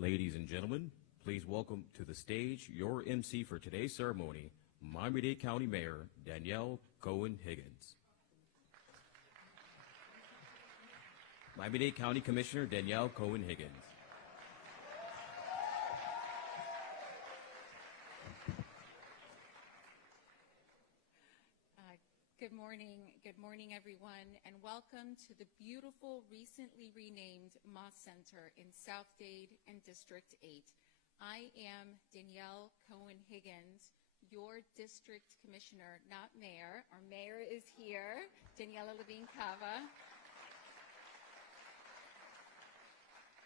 Ladies and gentlemen, please welcome to the stage your MC for today's ceremony, Miami-Dade County Mayor Danielle Cohen Higgins. Miami-Dade County Commissioner Danielle Cohen Higgins. Good morning everyone, and welcome to the beautiful recently renamed Moss Center in South Dade and District 8. I am Danielle Cohen Higgins, your district commissioner, not mayor. Our mayor is here, Daniela Levine Cava.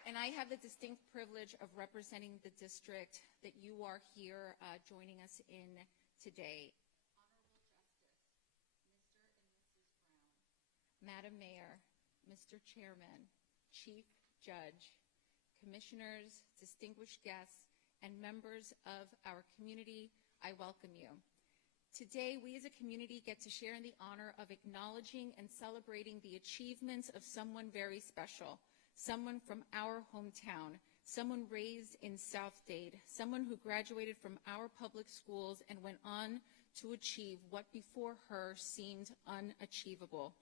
And I have the distinct privilege of representing the district that you are here joining us in today. Madam Mayor, Mr. Chairman, Chief Judge, Commissioners, distinguished guests, and members of our community, I welcome you. Today, we as a community get to share in the honor of acknowledging and celebrating the achievements of someone very special, someone from our hometown, someone raised in South Dade, someone who graduated from our public schools and went on to achieve what before her seemed unachievable.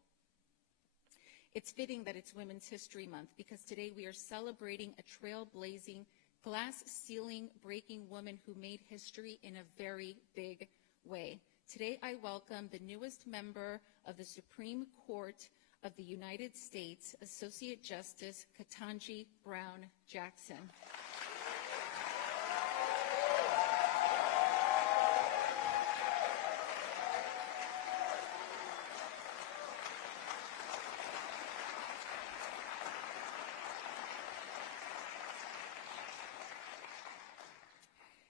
It's fitting that it's Women's History Month because today we are celebrating a trailblazing, glass ceiling breaking woman who made history in a very big way. Today I welcome the newest member of the Supreme Court of the United States, Associate Justice Ketanji Brown Jackson.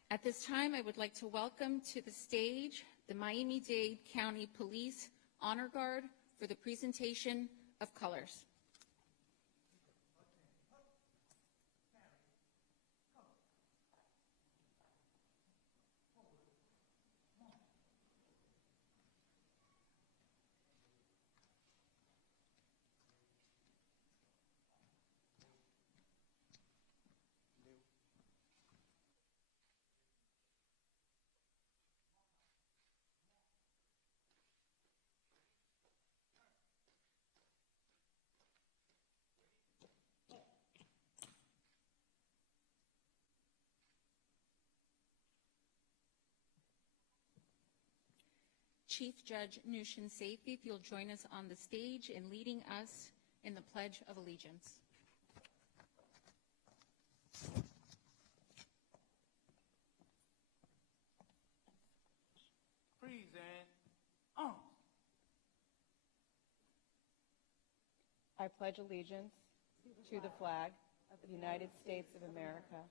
At this time, I would like to welcome to the stage the Miami-Dade County Police Honor Guard for the presentation of colors. Chief Judge Nushin Saifi, if you'll join us on the stage in leading us in the Pledge of Allegiance. Present arms. I pledge allegiance to the flag of the United States of America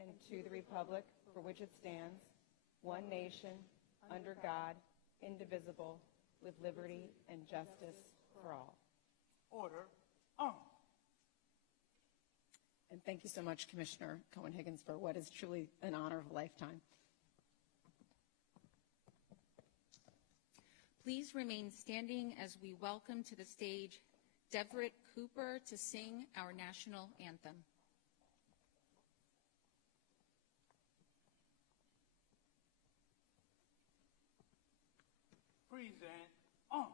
and to the republic for which it stands, one nation, under God, indivisible, with liberty and justice for all. Order on. And thank you so much, Commissioner Cohen Higgins, for what is truly an honor of a lifetime. Please remain standing as we welcome to the stage Deverett Cooper to sing our national anthem. Present arms.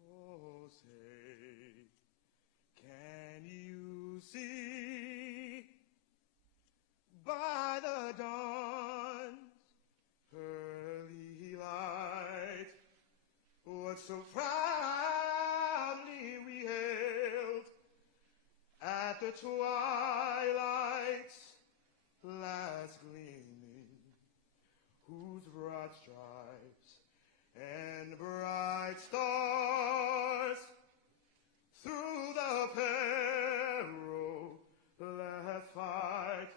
Oh, say, can you see by the dawn's early light what so proudly we hailed at the twilight's last gleaming, whose broad stripes and bright stars through the perilous fight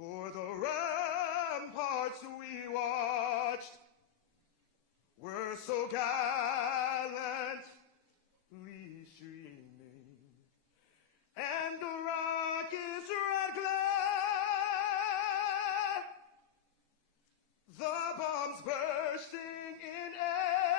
o'er the ramparts we watched were so gallantly streaming, and the rocket's red glare, the bombs bursting in air,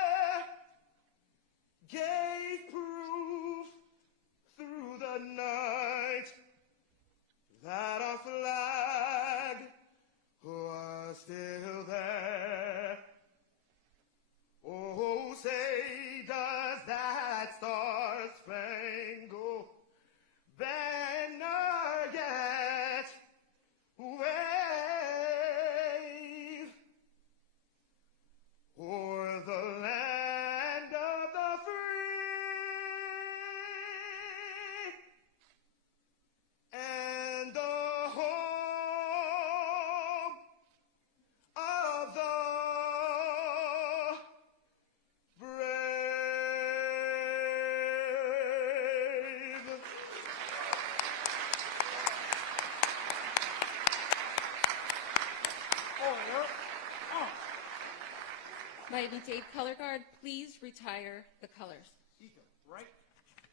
Miami-Dade Color Guard, please retire the colors. Ego, right?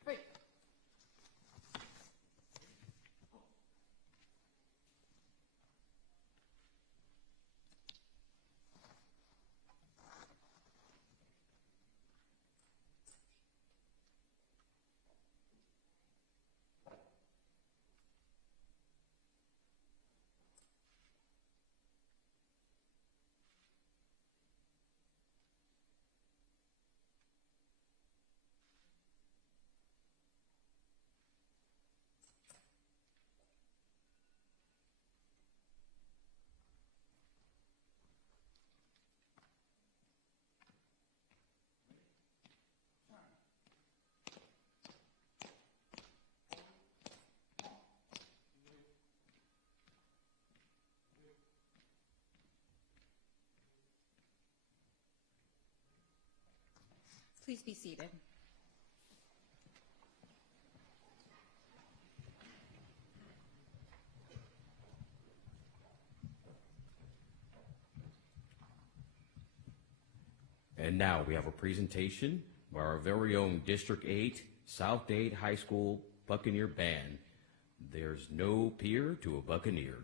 Fake. Please be seated. And now we have a presentation by our very own District 8 South Dade High School Buccaneer Band. There's no peer to a Buccaneer.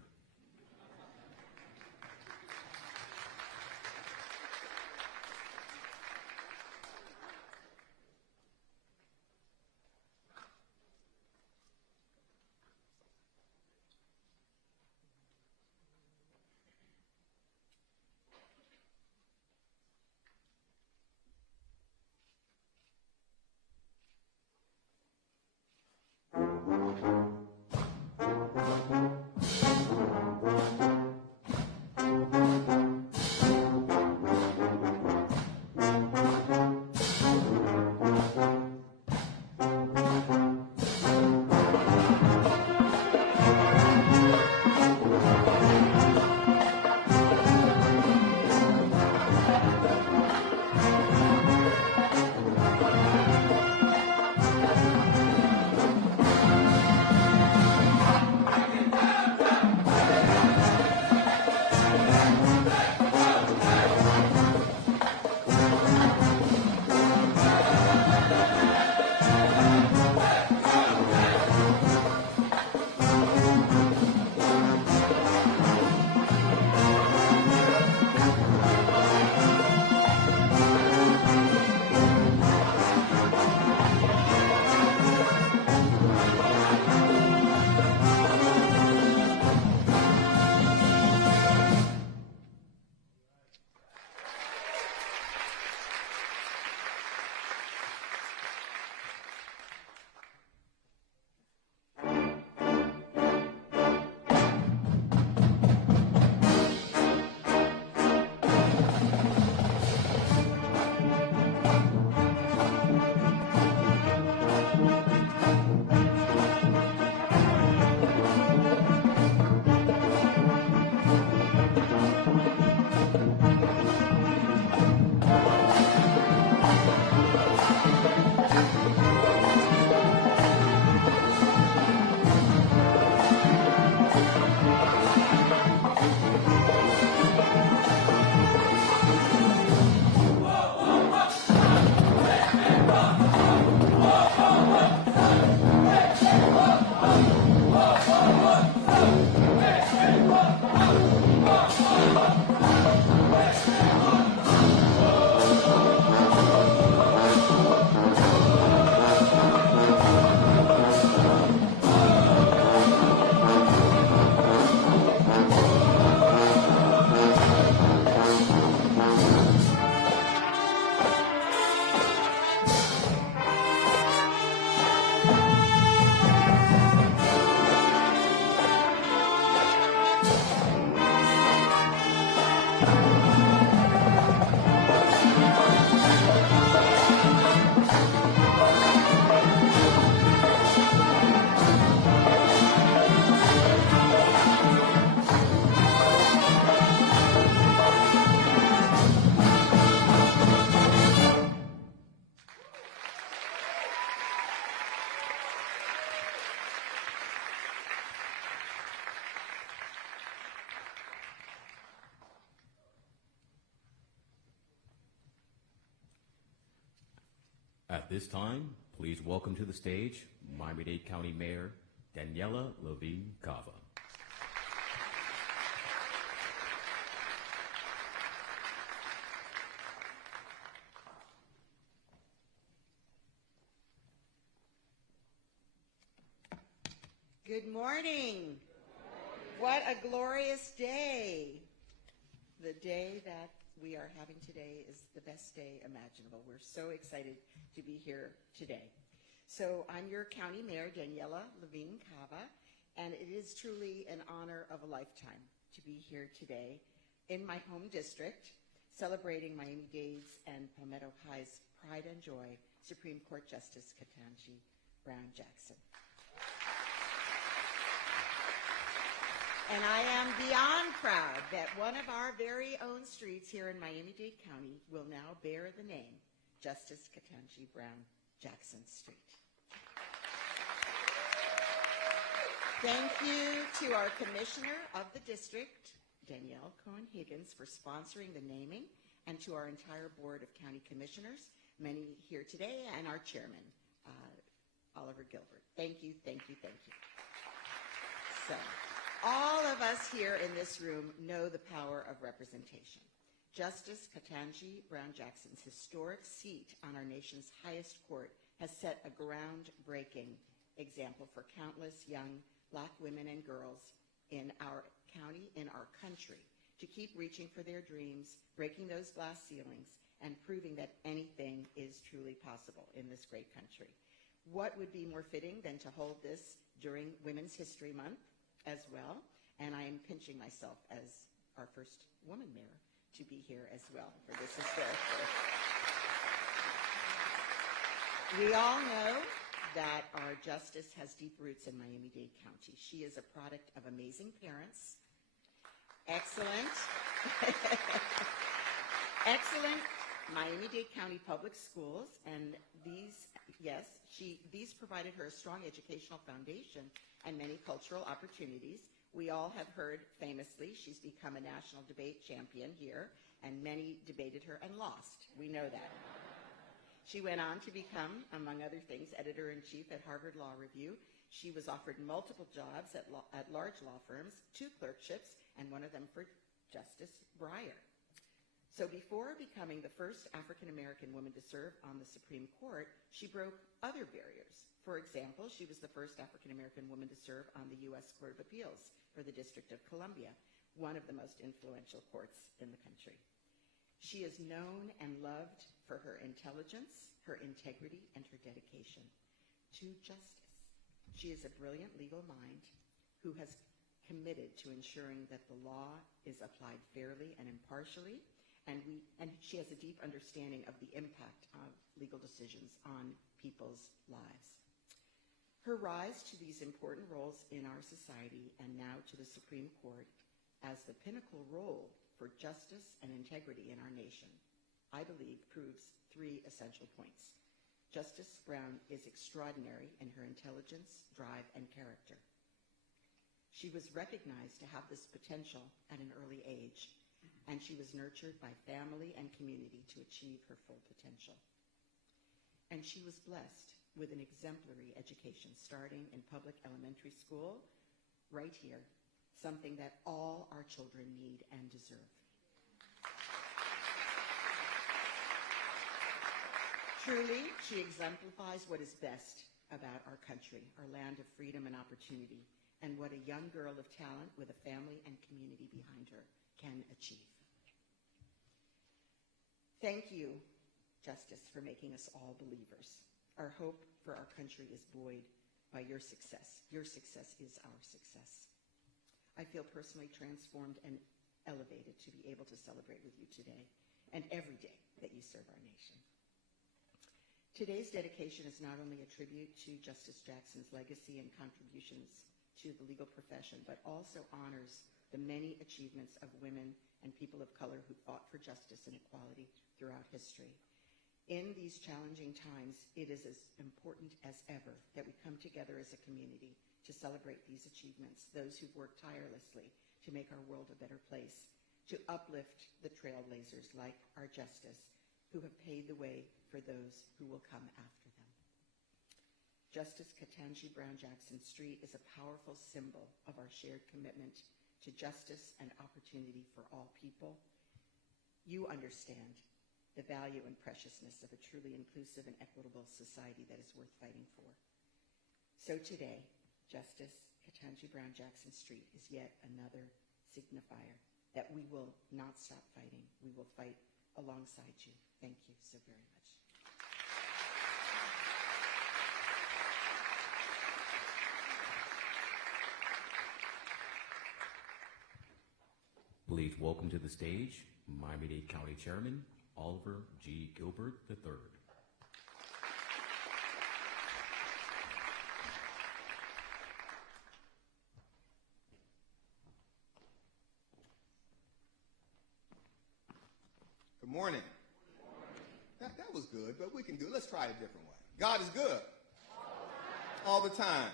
this time, please welcome to the stage Miami-Dade County Mayor Daniela Levine Cava. Good morning. What a glorious day. The day that we are having today is the best day imaginable. We're so excited to be here today. So I'm your County Mayor, Daniela Levine Cava, and it is truly an honor of a lifetime to be here today in my home district, celebrating Miami-Dade's and Palmetto High's pride and joy, Supreme Court Justice Ketanji Brown Jackson. And I am beyond proud that one of our very own streets here in Miami-Dade County will now bear the name Justice Ketanji Brown Jackson Street. Thank you to our Commissioner of the District, Danielle Cohen-Higgins, for sponsoring the naming, and to our entire Board of County Commissioners, many here today, and our Chairman, Oliver Gilbert. Thank you, thank you, thank you. So, all of us here in this room know the power of representation. Justice Ketanji Brown Jackson's historic seat on our nation's highest court has set a groundbreaking example for countless young Black women and girls in our county, in our country, to keep reaching for their dreams, breaking those glass ceilings, and proving that anything is truly possible in this great country. What would be more fitting than to hold this during Women's History Month as well, and I am pinching myself as our first woman mayor to be here as well for this historic day. We all know that our justice has deep roots in Miami-Dade County. She is a product of amazing parents, excellent Miami-Dade County public schools, and these provided her a strong educational foundation and many cultural opportunities. We all have heard famously she's become a national debate champion here, and many debated her and lost. We know that. She went on to become, among other things, editor-in-chief at Harvard Law Review. She was offered multiple jobs at large law firms, 2 clerkships, and one of them for Justice Breyer. So before becoming the first African-American woman to serve on the Supreme Court, she broke other barriers. For example, she was the first African-American woman to serve on the U.S. Court of Appeals for the District of Columbia, one of the most influential courts in the country. She is known and loved for her intelligence, her integrity, and her dedication to justice. She is a brilliant legal mind who has committed to ensuring that the law is applied fairly and impartially, and she has a deep understanding of the impact of legal decisions on people's lives. Her rise to these important roles in our society, and now to the Supreme Court as the pinnacle role for justice and integrity in our nation, I believe proves 3 essential points. Justice Brown is extraordinary in her intelligence, drive, and character. She was recognized to have this potential at an early age, and she was nurtured by family and community to achieve her full potential. And she was blessed with an exemplary education, starting in public elementary school, right here, something that all our children need and deserve. Truly, she exemplifies what is best about our country, our land of freedom and opportunity, and what a young girl of talent with a family and community behind her can achieve. Thank you, Justice, for making us all believers. Our hope for our country is buoyed by your success. Your success is our success. I feel personally transformed and elevated to be able to celebrate with you today and every day that you serve our nation. Today's dedication is not only a tribute to Justice Jackson's legacy and contributions to the legal profession, but also honors the many achievements of women and people of color who fought for justice and equality throughout history. In these challenging times, it is as important as ever that we come together as a community to celebrate these achievements, those who've worked tirelessly to make our world a better place, to uplift the trailblazers like our Justice, who have paved the way for those who will come after Justice Ketanji Brown Jackson Street is a powerful symbol of our shared commitment to justice and opportunity for all people. You understand the value and preciousness of a truly inclusive and equitable society that is worth fighting for. So today, Justice Ketanji Brown Jackson Street is yet another signifier that we will not stop fighting. We will fight alongside you. Thank you so very much. Please welcome to the stage Miami-Dade County Chairman Oliver G. Gilbert III. Good morning. That was good, but we can do it. Let's try it a different way. God is good. All the time.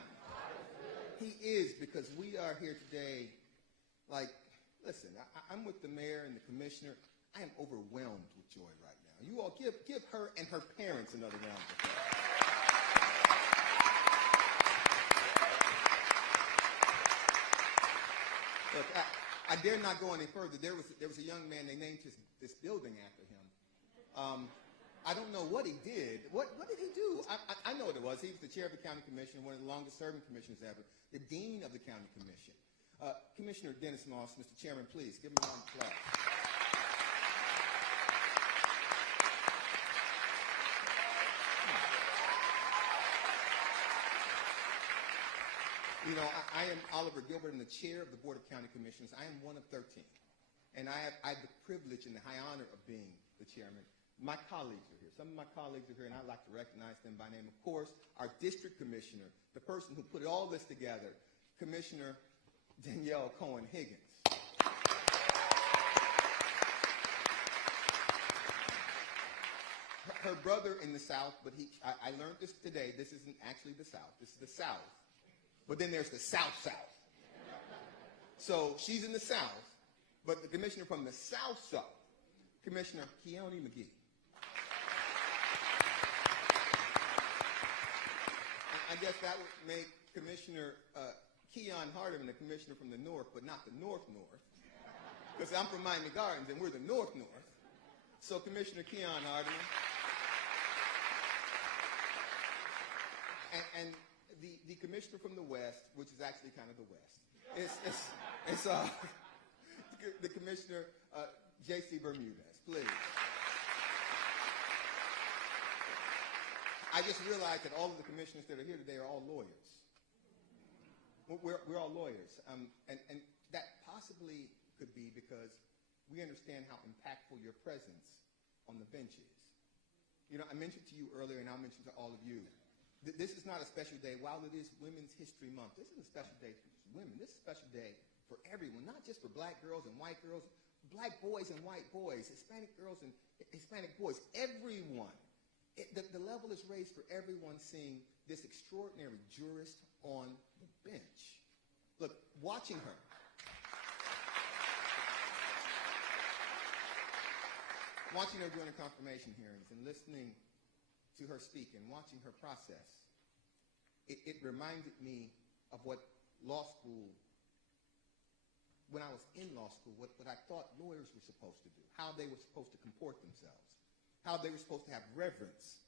He is, because we are here today. Like, listen, I'm with the mayor and the commissioner. I am overwhelmed with joy right now. You all give her and her parents another round of applause. Look, I dare not go any further. There was a young man, they named this building after him. I don't know what he did. What did he do? I know what it was. He was the chair of the county commission, one of the longest serving commissioners ever, the dean of the county commission. Commissioner Dennis Moss, Mr. Chairman, please give him a round of applause. You know, I am Oliver Gilbert. I'm the chair of the Board of County Commissioners. I am one of 13. And I have the privilege and the high honor of being the chairman. My colleagues are here. Some of my colleagues are here, and I'd like to recognize them by name. Of course, our district commissioner, the person who put all this together, Commissioner Danielle Cohen-Higgins. Her brother in the South, but I learned this today. This isn't actually the South. This is the South. But then there's the South. So she's in the South, but the commissioner from the South, Commissioner Keone McGee. I guess that would make Commissioner Keon Hardeman the commissioner from the North, but not the North, because I'm from Miami Gardens and we're the North. So Commissioner Keon Hardeman. And the commissioner from the West, which is actually kind of the West, it's the Commissioner J.C. Bermudez, please. I just realized that all of the commissioners that are here today are all lawyers. We're all lawyers, and that possibly could be because we understand how impactful your presence on the bench is. You know, I mentioned to you earlier, and I'll mention to all of you, this is not a special day. While it is Women's History Month, this is a special day for women. This is a special day for everyone, not just for black girls and white girls, black boys and white boys, Hispanic girls and Hispanic boys, everyone. The level is raised for everyone seeing this extraordinary jurist on the bench. Look, watching her. Watching her during the confirmation hearings and listening to her speak and watching her process, it reminded me of what law school, when I was in law school, what I thought lawyers were supposed to do, how they were supposed to comport themselves, how they were supposed to have reverence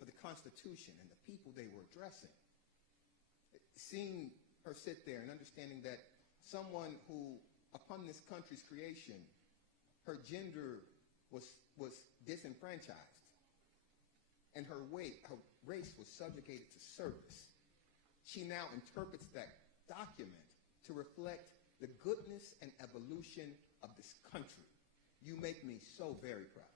for the Constitution and the people they were addressing. Seeing her sit there and understanding that someone who, upon this country's creation, her gender was disenfranchised, and her race was subjugated to service. She now interprets that document to reflect the goodness and evolution of this country. You make me so very proud.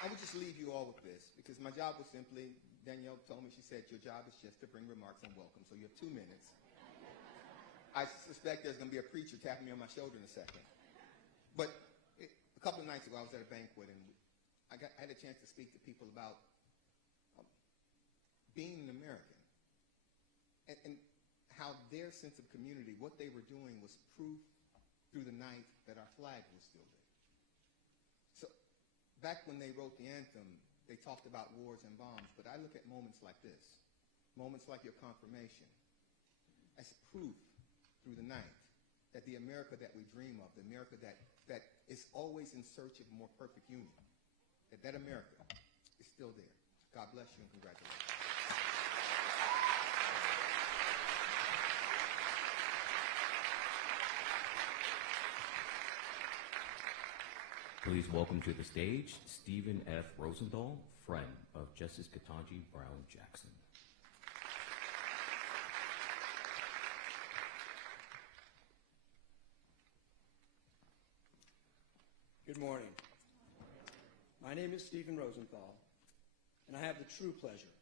I would just leave you all with this, because my job was simply, Danielle told me, she said, your job is just to bring remarks and welcome, so you have 2 minutes. I suspect there's going to be a preacher tapping me on my shoulder in a second. But a couple of nights ago, I was at a banquet, and I had a chance to speak to people about being an American and how their sense of community, what they were doing, was proof through the night that our flag was still there. So back when they wrote the anthem, they talked about wars and bombs, but I look at moments like this, moments like your confirmation, as proof through the night that the America that we dream of, the America that is always in search of a more perfect union, that America is still there. God bless you and congratulations. Please welcome to the stage Stephen F. Rosenthal, friend of Justice Ketanji Brown Jackson. Good morning. My name is Stephen Rosenthal, and I have the true pleasure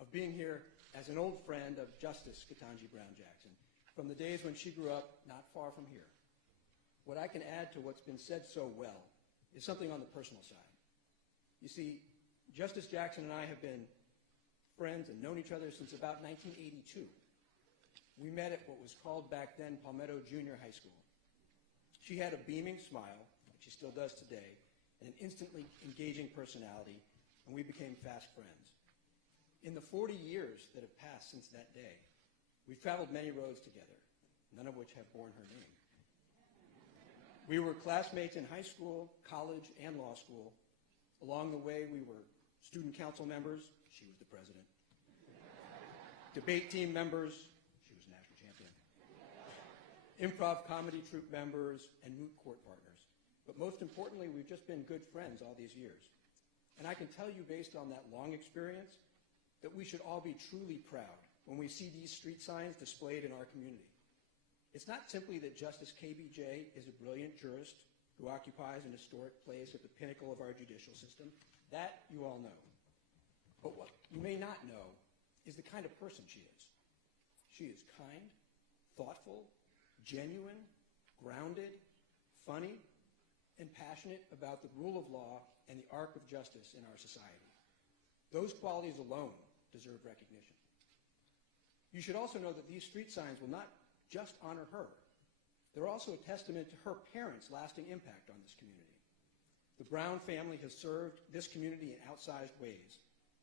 of being here as an old friend of Justice Ketanji Brown Jackson from the days when she grew up not far from here. What I can add to what's been said so well is something on the personal side. You see, Justice Jackson and I have been friends and known each other since about 1982. We met at what was called back then Palmetto Junior High School. She had a beaming smile, like she still does today, and an instantly engaging personality, and we became fast friends. In the 40 years that have passed since that day, we've traveled many roads together, none of which have borne her name. We were classmates in high school, college, and law school. Along the way, we were student council members. She was the president. Debate team members. She was national champion. Improv comedy troupe members and moot court partners. But most importantly, we've just been good friends all these years. And I can tell you, based on that long experience, that we should all be truly proud when we see these street signs displayed in our community. It's not simply that Justice KBJ is a brilliant jurist who occupies an historic place at the pinnacle of our judicial system. That you all know. But what you may not know is the kind of person she is. She is kind, thoughtful, genuine, grounded, funny, and passionate about the rule of law and the arc of justice in our society. Those qualities alone deserve recognition. You should also know that these street signs will not just honor her. They're also a testament to her parents' lasting impact on this community. The Brown family has served this community in outsized ways,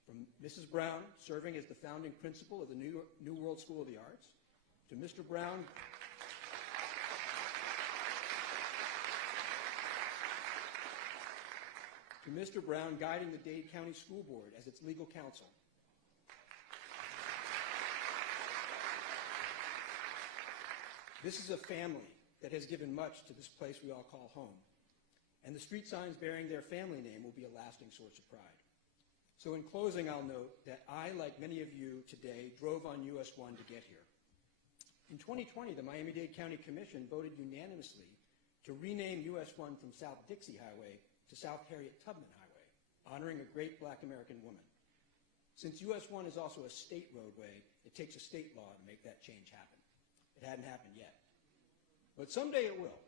from Mrs. Brown serving as the founding principal of the New World School of the Arts, to Mr. Brown guiding the Dade County School Board as its legal counsel. This is a family that has given much to this place we all call home, and the street signs bearing their family name will be a lasting source of pride. So in closing, I'll note that I, like many of you today, drove on US 1 to get here. In 2020, the Miami-Dade County Commission voted unanimously to rename US 1 from South Dixie Highway to South Harriet Tubman Highway, honoring a great Black American woman. Since US 1 is also a state roadway, it takes a state law to make that change happen. It hadn't happened yet. But someday it will.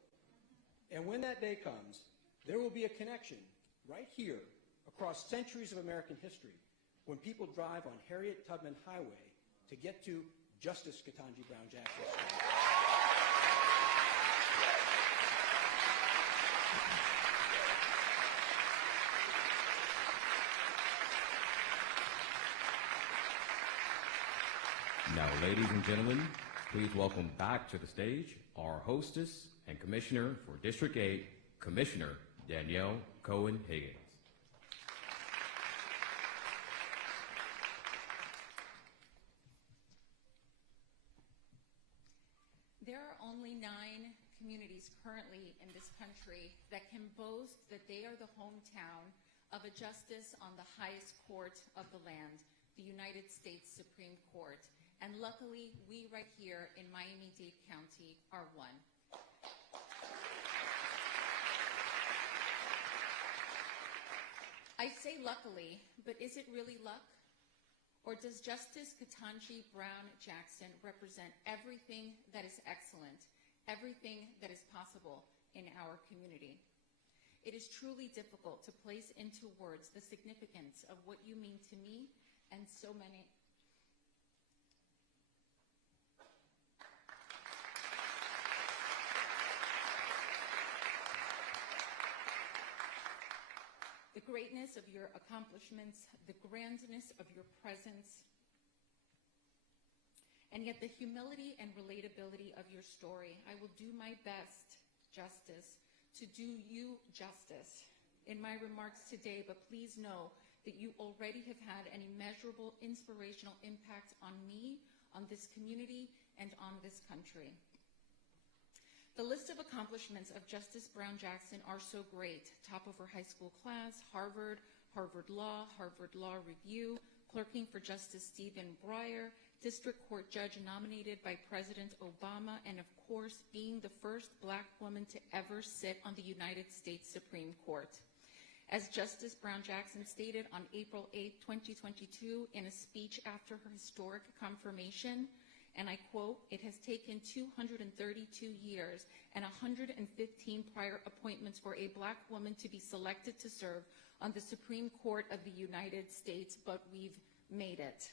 And when that day comes, there will be a connection right here across centuries of American history when people drive on Harriet Tubman Highway to get to Justice Ketanji Brown Jackson. Now, ladies and gentlemen, please welcome back to the stage our hostess and commissioner for District 8, Commissioner Danielle Cohen-Higgins. There are only 9 communities currently in this country that can boast that they are the hometown of a justice on the highest court of the land, the United States Supreme Court. And luckily, we right here in Miami-Dade County are one. I say luckily, but is it really luck? Or does Justice Ketanji Brown Jackson represent everything that is excellent, everything that is possible in our community? It is truly difficult to place into words the significance of what you mean to me and so many. the greatness of your accomplishments, the grandness of your presence, and yet the humility and relatability of your story. I will do my best, Justice, to do you justice in my remarks today, but please know that you already have had an immeasurable inspirational impact on me, on this community, and on this country. The list of accomplishments of Justice Brown Jackson are so great. Top of her high school class, Harvard, Harvard Law, Harvard Law Review, clerking for Justice Stephen Breyer, district court judge nominated by President Obama, and of course, being the first Black woman to ever sit on the United States Supreme Court. As Justice Brown Jackson stated on April 8, 2022, in a speech after her historic confirmation, and I quote, "It has taken 232 years and 115 prior appointments for a Black woman to be selected to serve on the Supreme Court of the United States, but we've made it."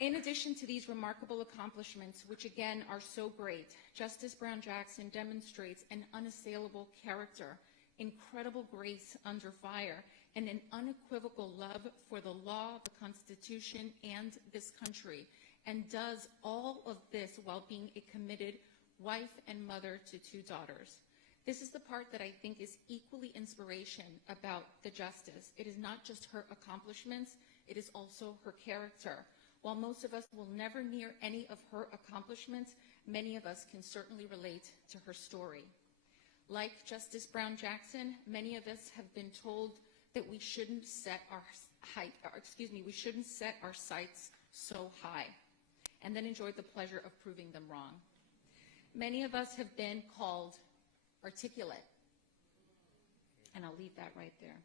In addition to these remarkable accomplishments, which again are so great, Justice Brown Jackson demonstrates an unassailable character, incredible grace under fire, and an unequivocal love for the law, the Constitution, and this country, and does all of this while being a committed wife and mother to 2 daughters. This is the part that I think is equally inspiration about the Justice. It is not just her accomplishments, it is also her character. While most of us will never near any of her accomplishments, many of us can certainly relate to her story. Like Justice Brown Jackson, many of us have been told that we shouldn't set our sights so high, and then enjoy the pleasure of proving them wrong. Many of us have been called articulate, and I'll leave that right there.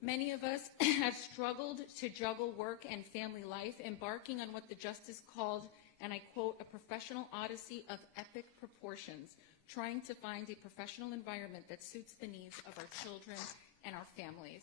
Many of us have struggled to juggle work and family life, embarking on what the Justice called, and I quote, "a professional odyssey of epic proportions, trying to find a professional environment that suits the needs of our children and our families."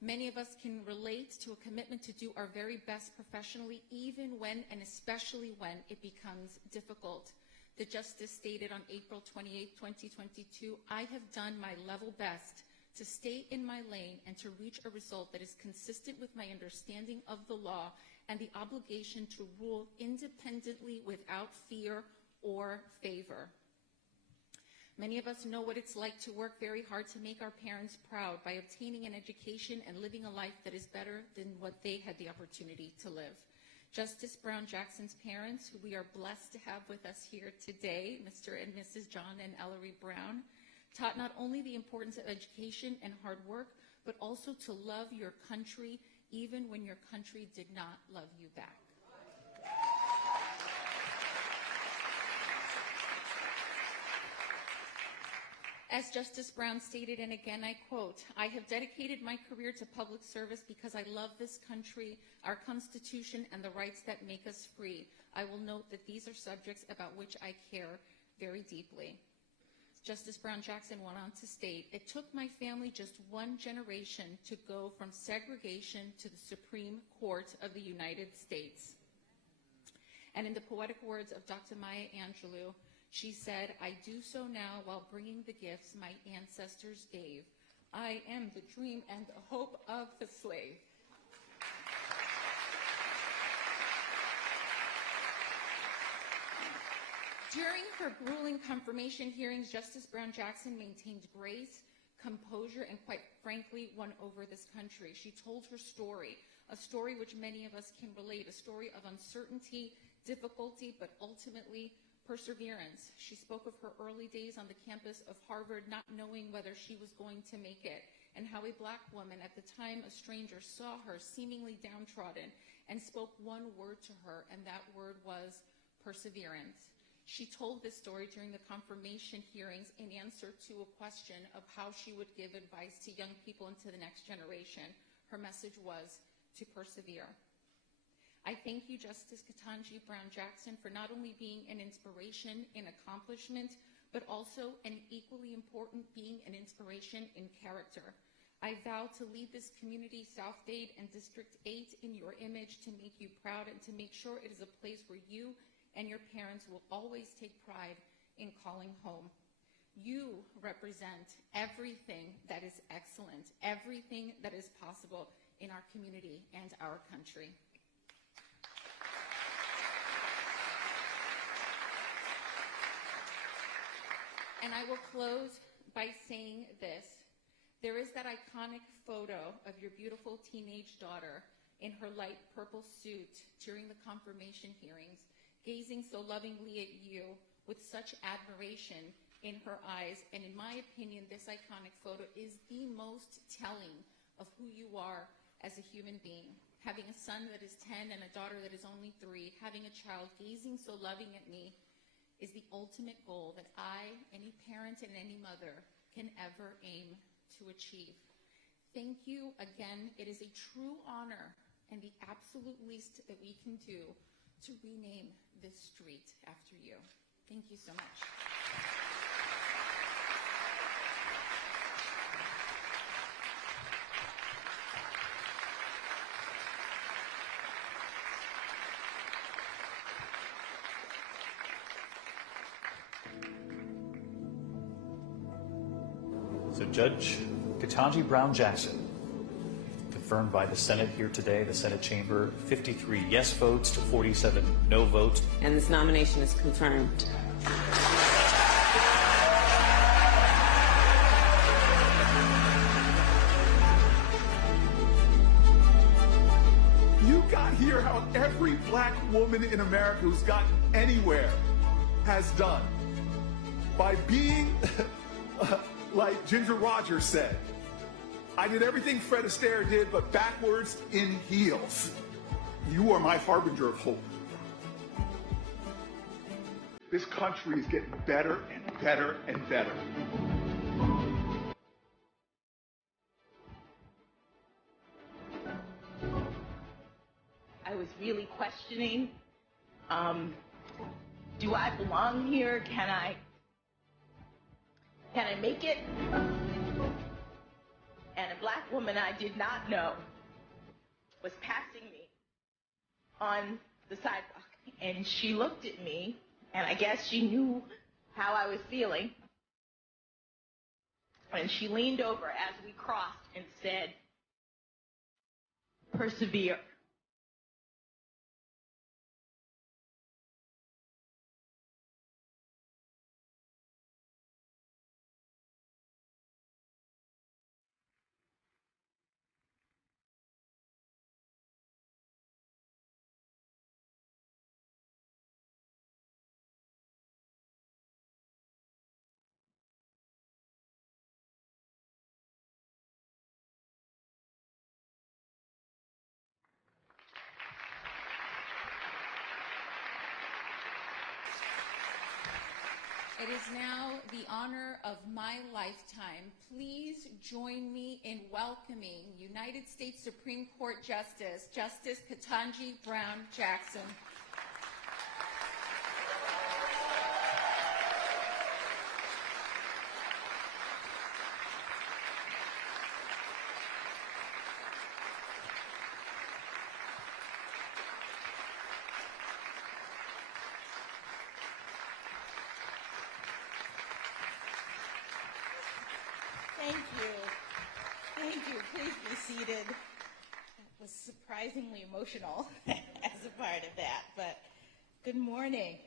Many of us can relate to a commitment to do our very best professionally, even when and especially when it becomes difficult. The Justice stated on April 28, 2022, "I have done my level best to stay in my lane and to reach a result that is consistent with my understanding of the law and the obligation to rule independently without fear or favor." Many of us know what it's like to work very hard to make our parents proud by obtaining an education and living a life that is better than what they had the opportunity to live. Justice Brown Jackson's parents, who we are blessed to have with us here today, Mr. and Mrs. John and Ellery Brown, taught not only the importance of education and hard work, but also to love your country even when your country did not love you back. As Justice Brown stated, and again I quote, "I have dedicated my career to public service because I love this country, our Constitution, and the rights that make us free. I will note that these are subjects about which I care very deeply." Justice Brown Jackson went on to state, "It took my family just one generation to go from segregation to the Supreme Court of the United States." And in the poetic words of Dr. Maya Angelou, she said, "I do so now while bringing the gifts my ancestors gave. I am the dream and the hope of the slave." During her grueling confirmation hearings, Justice Brown Jackson maintained grace, composure, and quite frankly, won over this country. She told her story, a story which many of us can relate, a story of uncertainty, difficulty, but ultimately perseverance. She spoke of her early days on the campus of Harvard, not knowing whether she was going to make it, and how a Black woman, at the time a stranger, saw her seemingly downtrodden and spoke one word to her, and that word was perseverance. She told this story during the confirmation hearings in answer to a question of how she would give advice to young people into the next generation. Her message was to persevere. I thank you, Justice Ketanji Brown Jackson, for not only being an inspiration in accomplishment, but also an equally important being an inspiration in character. I vow to lead this community, South Dade and District 8, in your image, to make you proud and to make sure it is a place where you and your parents will always take pride in calling home. You represent everything that is excellent, everything that is possible in our community and our country. And I will close by saying this. There is that iconic photo of your beautiful teenage daughter in her light purple suit during the confirmation hearings, gazing so lovingly at you with such admiration in her eyes. And in my opinion, this iconic photo is the most telling of who you are as a human being. Having a son that is 10 and a daughter that is only 3, having a child gazing so loving at me is the ultimate goal that I, any parent and any mother, can ever aim to achieve. Thank you again. It is a true honor and the absolute least that we can do to rename this street after you. Thank you so much. So Judge Ketanji Brown Jackson, confirmed by the Senate here today, the Senate chamber, 53 yes votes to 47 no votes. And this nomination is confirmed. You got here how every black woman in America who's gotten anywhere has done. By being, like Ginger Rogers said, I did everything Fred Astaire did, but backwards in heels. You are my harbinger of hope. This country is getting better and better and better. I was really questioning, do I belong here? Can I make it? And a black woman I did not know was passing me on the sidewalk. And she looked at me, and I guess she knew how I was feeling. And she leaned over as we crossed and said, "Persevere." It is now the honor of my lifetime. Please join me in welcoming United States Supreme Court Justice, Justice Ketanji Brown Jackson. Thank you. Thank you. Please be seated. That was surprisingly emotional as a part of that, but good morning.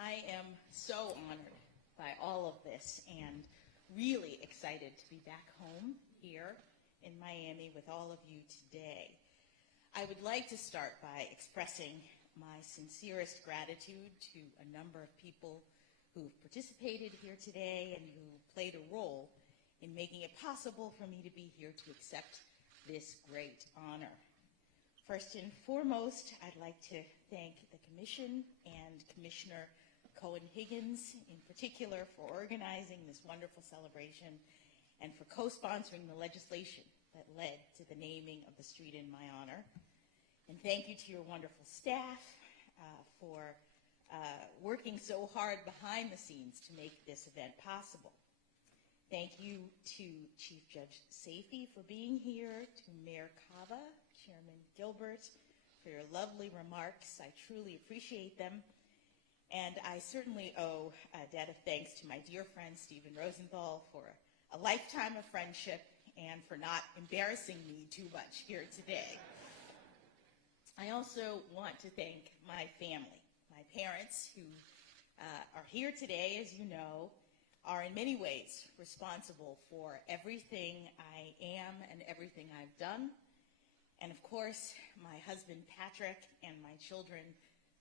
I am so honored by all of this and really excited to be back home here in Miami with all of you today. I would like to start by expressing my sincerest gratitude to a number of people who've participated here today and who played a role in making it possible for me to be here to accept this great honor. First and foremost, I'd like to thank the Commission and Commissioner Cohen-Higgins in particular for organizing this wonderful celebration and for co-sponsoring the legislation that led to the naming of the street in my honor. And thank you to your wonderful staff for working so hard behind the scenes to make this event possible. Thank you to Chief Judge Safey for being here, to Mayor Cava, Chairman Gilbert, for your lovely remarks. I truly appreciate them. And I certainly owe a debt of thanks to my dear friend Stephen Rosenthal for a lifetime of friendship and for not embarrassing me too much here today. I also want to thank my family, my parents who are here today, as you know, are in many ways responsible for everything I am and everything I've done. And of course, my husband Patrick and my children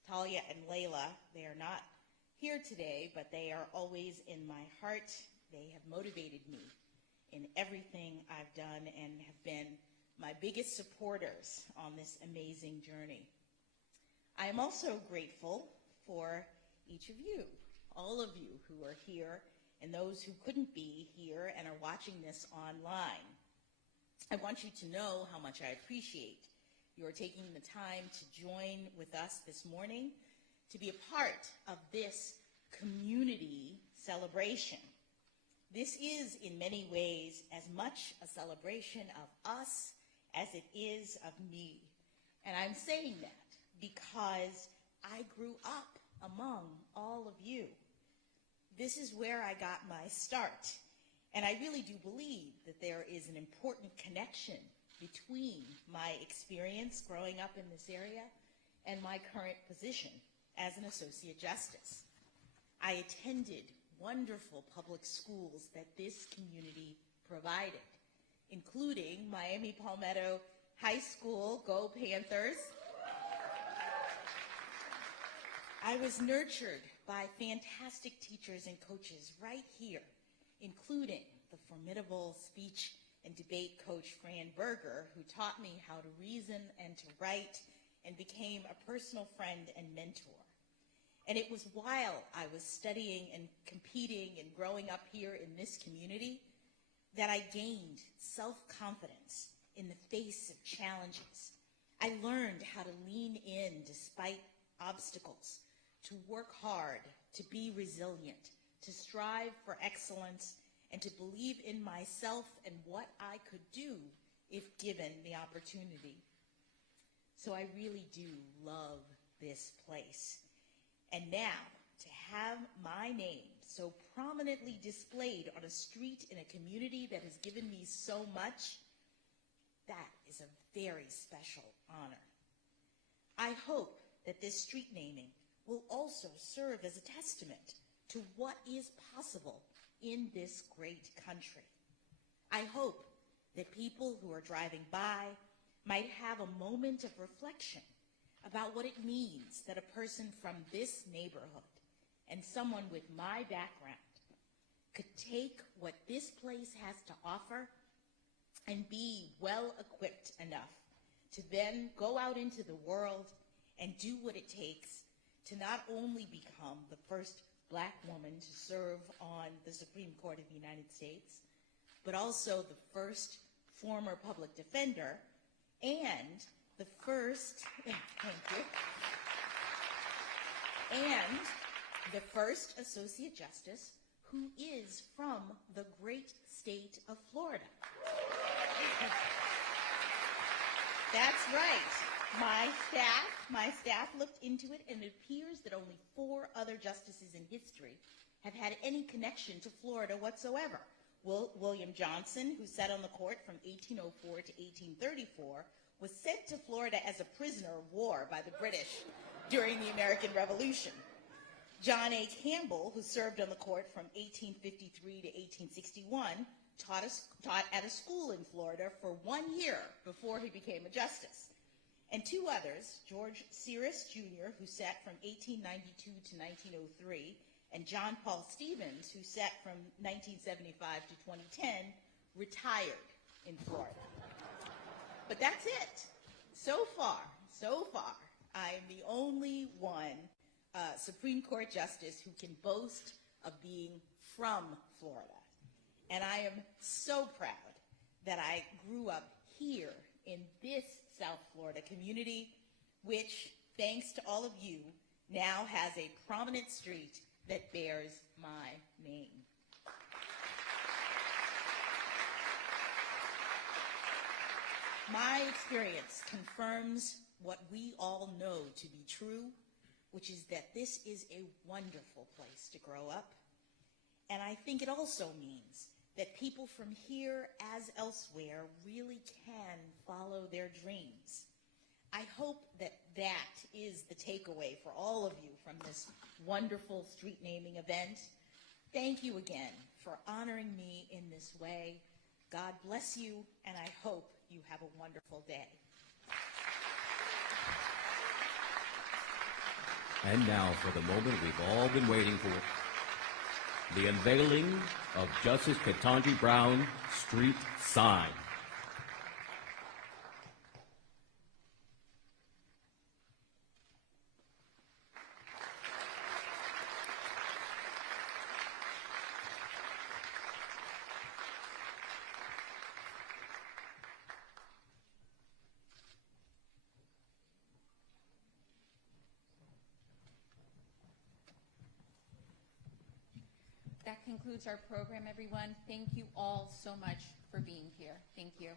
Talia and Layla. They are not here today, but they are always in my heart. They have motivated me in everything I've done and have been my biggest supporters on this amazing journey. I am also grateful for each of you, all of you who are here and those who couldn't be here and are watching this online. I want you to know how much I appreciate your taking the time to join with us this morning to be a part of this community celebration. This is in many ways as much a celebration of us as it is of me. And I'm saying that because I grew up among all of you. This is where I got my start. And I really do believe that there is an important connection between my experience growing up in this area and my current position as an associate justice. I attended wonderful public schools that this community provided, including Miami Palmetto High School, Go Panthers. I was nurtured by fantastic teachers and coaches right here, including the formidable speech and debate coach Fran Berger, who taught me how to reason and to write and became a personal friend and mentor. And it was while I was studying and competing and growing up here in this community that I gained self-confidence in the face of challenges. I learned how to lean in despite obstacles, to work hard, to be resilient, to strive for excellence, and to believe in myself and what I could do if given the opportunity. So I really do love this place. And now, to have my name so prominently displayed on a street in a community that has given me so much, that is a very special honor. I hope that this street naming will also serve as a testament to what is possible in this great country. I hope that people who are driving by might have a moment of reflection about what it means that a person from this neighborhood and someone with my background could take what this place has to offer and be well equipped enough to then go out into the world and do what it takes to not only become the first Black woman to serve on the Supreme Court of the United States, but also the first former public defender and the first, thank you, and the first associate justice who is from the great state of Florida. That's right. My staff looked into it, and it appears that only 4 other justices in history have had any connection to Florida whatsoever. William Johnson, who sat on the court from 1804 to 1834, was sent to Florida as a prisoner of war by the British during the American Revolution. John A. Campbell, who served on the court from 1853 to 1861, taught at a school in Florida for 1 year before he became a justice. And 2 others, George Cyrus Jr., who sat from 1892 to 1903, and John Paul Stevens, who sat from 1975 to 2010, retired in Florida. But that's it. So far, I am the only one Supreme Court justice who can boast of being from Florida. And I am so proud that I grew up here in this South Florida community, which, thanks to all of you, now has a prominent street that bears my name. My experience confirms what we all know to be true, which is that this is a wonderful place to grow up. And I think it also means that people from here as elsewhere really can follow their dreams. I hope that that is the takeaway for all of you from this wonderful street naming event. Thank you again for honoring me in this way. God bless you, and I hope you have a wonderful day. And now for the moment we've all been waiting for, the unveiling of Justice Ketanji Brown Street Sign. That concludes our program, everyone. Thank you all so much for being here. Thank you.